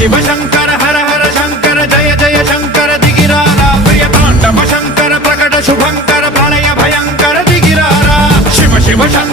शिव शंकर हर हर शंकर जय जय शंकर दिगिरारा प्रिय तांडव शंकर प्रकट शुभंकर प्रलय भयंकर दिगिरारा शिव शिव शंकर